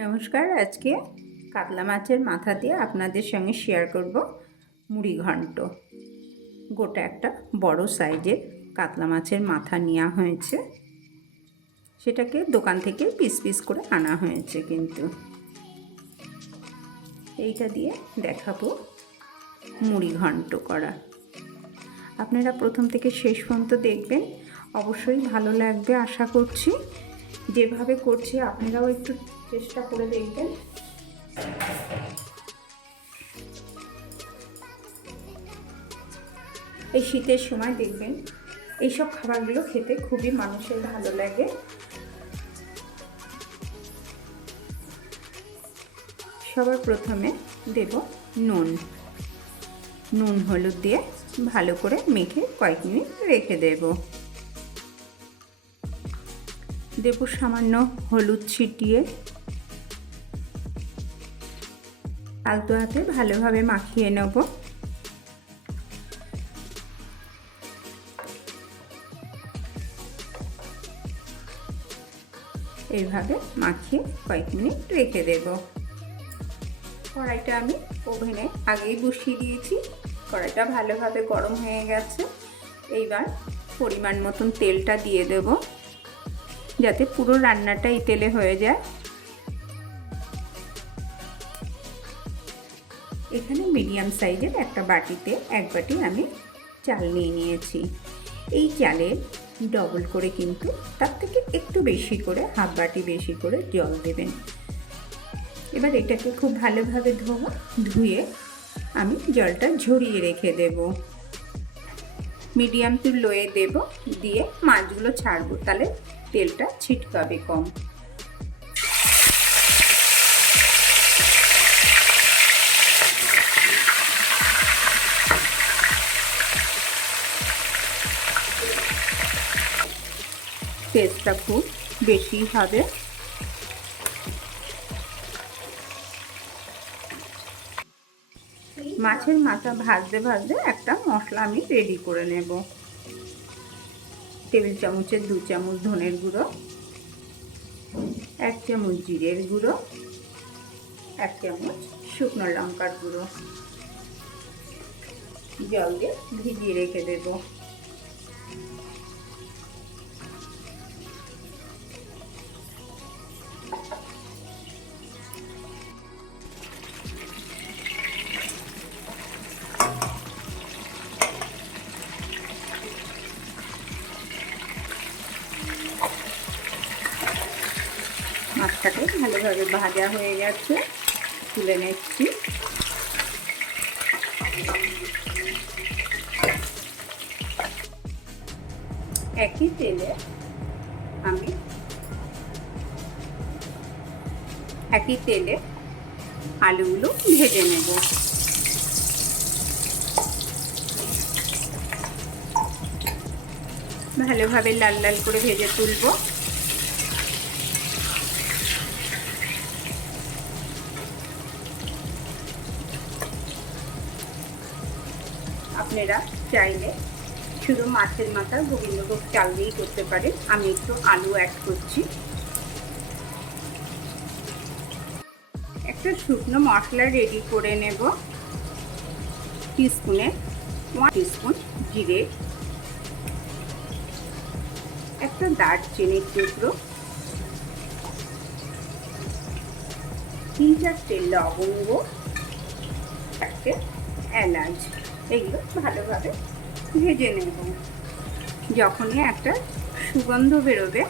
নমস্কার। আজকে কাতলা মাছের মাথা দিয়ে আপনাদের সঙ্গে শেয়ার করব মুড়ি ঘন্ট। গোটা একটা বড় সাইজের কাতলা মাছের মাথা নেওয়া হয়েছে, সেটাকে দোকান থেকে পিস পিস করে আনা হয়েছে। কিন্তু এইটা দিয়ে দেখাবো মুড়ি ঘন্ট করা। আপনারা প্রথম থেকে শেষ পর্যন্ত দেখবেন, অবশ্যই ভালো লাগবে আশা করছি। যেভাবে করছি আপনারাও একটু চেষ্টা করে দেখবেন। এই শীতের সময় দেখবেন এইসব খাবারগুলো খেতে খুবই মানুষের ভালো লাগে। সবার প্রথমে দেব নুন হলুদ দিয়ে ভালো করে মেখে কয়েক মিনিট রেখে দেব সামান্য হলুদ ছিটিয়ে আলতো হাতে ভালোভাবে মাখিয়ে নেব। এইভাবে মাখিয়ে কয়েক মিনিট রেখে দেব। কড়াইটা আমি ওভেনে আগেই বসিয়ে দিয়েছি। কড়াইটা ভালোভাবে গরম হয়ে গেছে। এইবার পরিমাণ মতন তেলটা দিয়ে দেব, যাতে পুরো রান্নাটা এই তেলে হয়ে যায়। এখানে মিডিয়াম সাইজের একটা বাটিতে এক বাটি আমি চাল নিয়ে নিয়েছি। এই চালের ডবল করে কিন্তু তার থেকে একটু বেশি করে হাফ বাটি বেশি করে জল দেবেন। এবার এটাকে খুব ভালোভাবে ধুয়ে আমি জলটা ঝরিয়ে রেখে দেব। মিডিয়াম টু লোয়ে দেব, দিয়ে মাছগুলো ছাড়বো, তাহলে তেলটা ছিটকাবে কম। তেলটা খুব বেশি হবে। মাছের মাথা ভাজতে ভাজতে একটা মশলা আমি রেডি করে নেব। টেবিল চামচের 2 চামচ ধনের গুঁড়ো, 1 চামচ জিরের গুঁড়ো, 1 চামচ শুকনো লঙ্কার গুঁড়ো জল দিয়ে ভিজিয়ে রেখে দেব। মাছটাকে ভালোভাবে ভাজা হয়ে গেছে, তুলে নিচ্ছি। একই তেলে আলুগুলো ভেজে নেব। ভালোভাবে লাল লাল করে ভেজে তুলব। আপনারা চাইলে শুধু মাছের মাথা গোবিন্দভোগ চাল দিয়েই করতে পারেন। আমি একটু আলু অ্যাড করছি। একটা শুকনো মশলা রেডি করে নেব। টিস্পুনে 1 টিস্পুন জিরে, একটা দারচিনির টুকরো, 3-4টে লবঙ্গ, 1টে এলাচ। এগুলো ভালোভাবে ভেজে নেব। যখনই একটা সুগন্ধ বেরোবে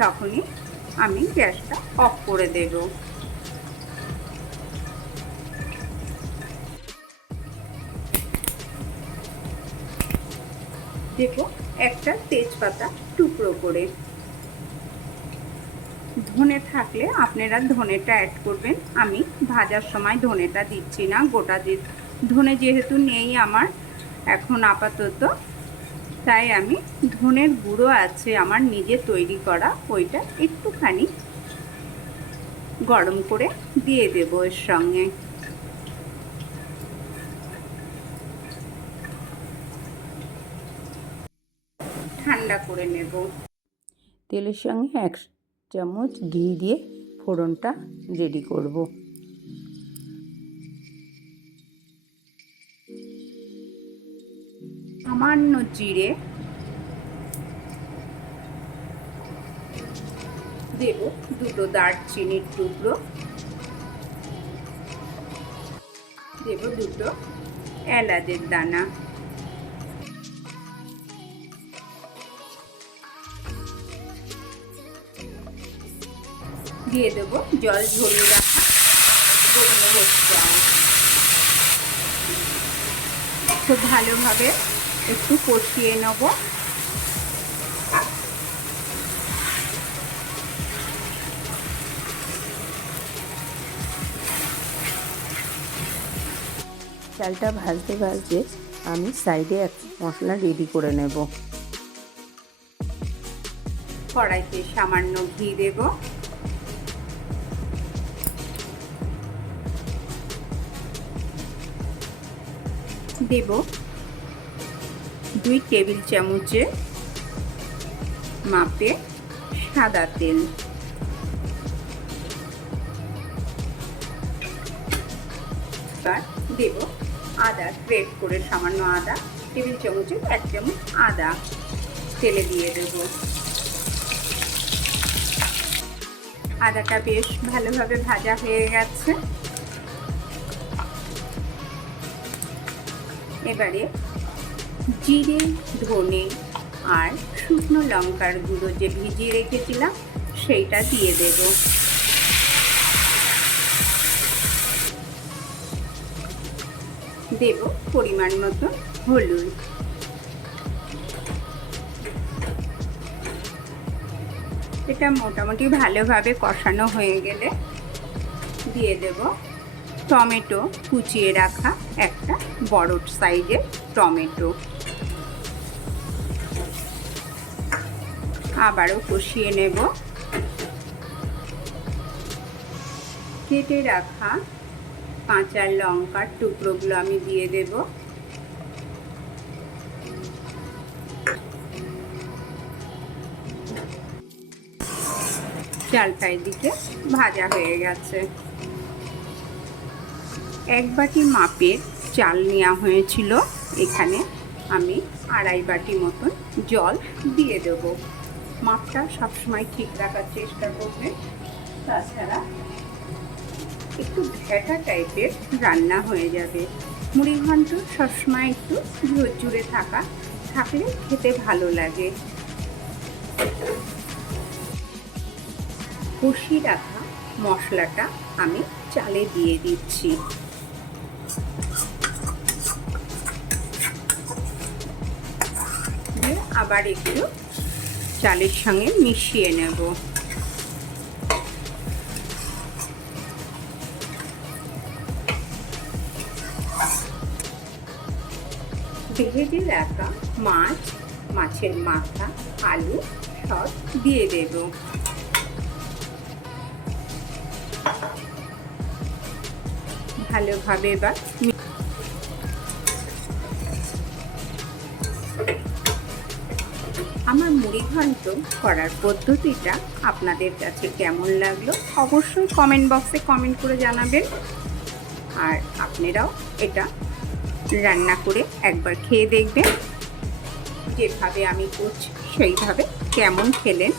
তখনই আমি গ্যাসটা অফ করে দেব। দেব একটা তেজপাতা টুকরো করে। ধনে থাকলে আপনারা ধনেটা অ্যাড করবেন। আমি ভাজার সময় ধনেটা দিচ্ছি না। গোটা ধনে যেহেতু নেই আমার এখন আপাতত, তাই আমি ধনের গুঁড়ো আছে আমার নিজে তৈরি করা, ওইটা একটুখানি গরম করে দিয়ে দেব এর সঙ্গে। ঠান্ডা করে নেব। তেলের সঙ্গে 1 চামচ ঘি দিয়ে ফোড়নটা রেডি করব। সামান্য জিরে দেব, দুটো দারচিনির টুকরো দেব, দুটো এলাচের দানা দিয়ে দেব, জল ঝরিয়ে রাখা গোলমরিচ চাল। খুব ভালোভাবে একটু কষিয়ে নেব। চালটা ভাজতে ভাজতে আমি সাইডে এক মশলা রেডি করে নেব। কড়াইতে সামান্য ঘি দেব, দেব 2 টেবিল চামচে মাপে সাদা তেল, দেব আদা গ্রেট করে, সামান্য আদা, টেবিল চামচে 1 চামচ আদা তেলে দিয়ে দেব। আদাটা বেশ ভালোভাবে ভাজা হয়ে গেছে। এবারে জিরে, ধনে আর শুকনো লঙ্কার গুঁড়ো যে ভিজিয়ে রেখেছিলাম সেইটা দিয়ে দেব। দেব পরিমাণ মতো হলুদ। এটা মোটামুটি ভালোভাবে কষানো হয়ে গেলে দিয়ে দেব টমেটো, কুচিয়ে রাখা একটা বড় সাইজের টমেটো। আবারও কষিয়ে নেব। কেটে রাখা কাঁচা লঙ্কার টুকরোগুলো আমি দিয়ে দেব। চালটা এদিকে ভাজা হয়ে গেছে। 1 বাটি মাপের চাল নেওয়া হয়েছিল, এখানে আমি 2.5 বাটি মতন জল দিয়ে দেব। মাপটা সবসময় ঠিক রাখার চেষ্টা করবে, তাছাড়া একটু ঘ্যাটা টাইপের রান্না হয়ে যাবে। মুড়িঘণ্ট সবসময় একটু ঝুরঝুরে থাকলে খেতে ভালো লাগে। কষিয়ে রাখা মশলাটা আমি চালে দিয়ে দিচ্ছি। দিয়ে আবার একটু চালের সঙ্গে মিশিয়ে নেব। ভেজে রাখা মাছ, মাছের মাথা, আলু সব দিয়ে দেব। ভালোভাবে এবার আমার মুড়িঘণ্ট করার পদ্ধতিটা আপনাদের কাছে কেমন লাগলো অবশ্যই কমেন্ট বক্সে কমেন্ট করে জানাবেন। আর আপনারাও এটা রান্না করে একবার খেয়ে দেখবেন। যেভাবে আমি করছি সেইভাবে কেমন খেলেন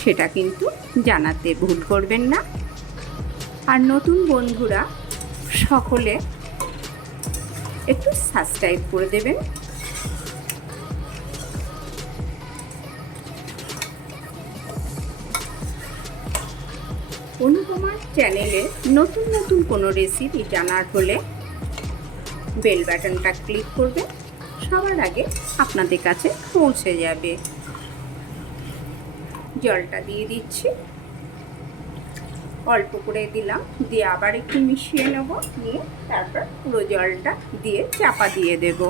সেটা কিন্তু জানাতে ভুল করবেন না। আর নতুন বন্ধুরা সকলে একটু সাবস্ক্রাইব করে দেবেন। অনুপমার চ্যানেলে নতুন নতুন কোনো রেসিপি জানার হলে বেল বাটনটা ক্লিক করবে, সবার আগে আপনাদের কাছে পৌঁছে যাবে। জলটা দিয়ে দিচ্ছি, অল্প করে দিলাম, দিয়ে আবার একটু মিশিয়ে নেব, নিয়ে তারপর পুরো জলটা দিয়ে চাপা দিয়ে দেব।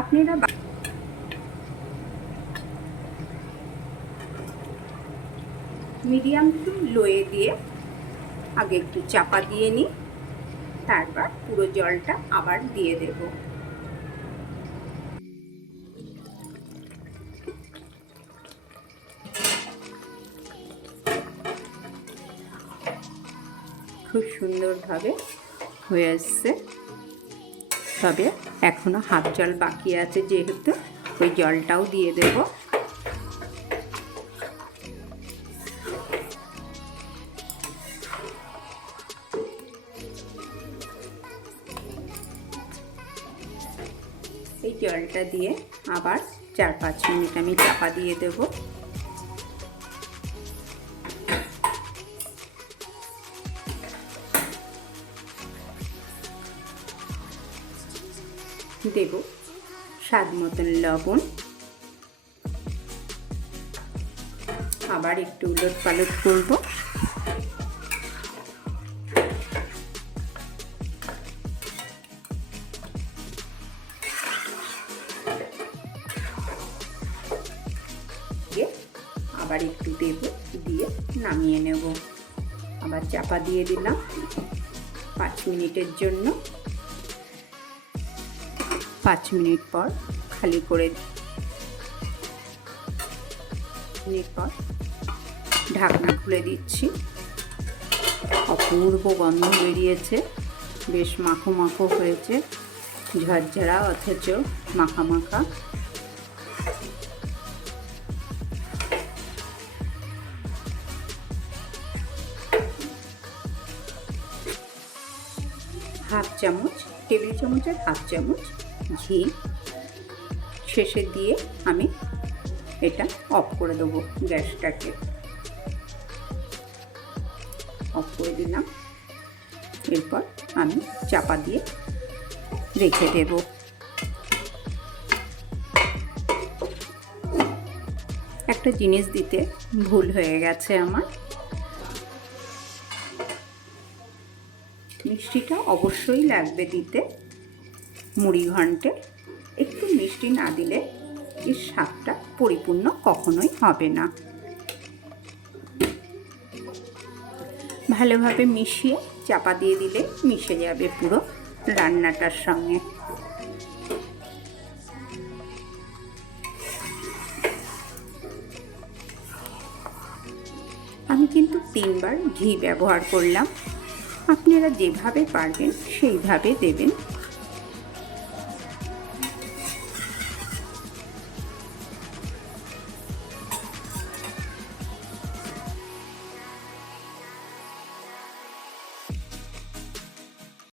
আপনারা মিডিয়াম টু লোয়ে দিয়ে আগে একটু চাপা দিয়ে নিই, তারপর পুরো জলটা আবার দিয়ে দেব। খুব সুন্দরভাবে হয়ে আসছে, তবে এখনো হাফ জল বাকি আছে, যেহেতু ওই জলটাও দিয়ে দেব। এই জলটা দিয়ে আবার 4-5 মিনিট আমি চাপা দিয়ে দেব। দেব স্বাদ মতন লবণ, আবার একটু উলট পালট করব। আবার একটু দেব, দিয়ে নামিয়ে নেব। আবার চাপা দিয়ে দিলাম 5 মিনিটের জন্য। 5 মিনিট পর খালি করে ঢাকনা খুলে দিচ্ছি। অপূর্ব গন্ধ বেরিয়েছে, বেশ মাখো মাখো হয়েছে, ঝরঝরা অথচ মাখা মাখা। হাফ চামচ, টেবিল চামচের হাফ চামচ ঘি শেষে দিয়ে আমি এটা অফ করে দেবো। গ্যাসটাকে অফ করে দিলাম। এরপর আমি চাপা দিয়ে রেখে দেব। একটা জিনিস দিতে ভুল হয়ে গেছে আমার, মিষ্টিটা অবশ্যই লাগবে দিতে। মুড়ি ঘন্টে একটু মিষ্টি না দিলে এর স্বাদটা পরিপূর্ণ কখনোই হবে না। ভালোভাবে মিশিয়ে চাপা দিয়ে দিলে মিশে যাবে পুরো রান্নাটার সঙ্গে। আমি কিন্তু 3 বার ঘি ব্যবহার করলাম, আপনারা যেভাবে পারবেন সেইভাবে দেবেন।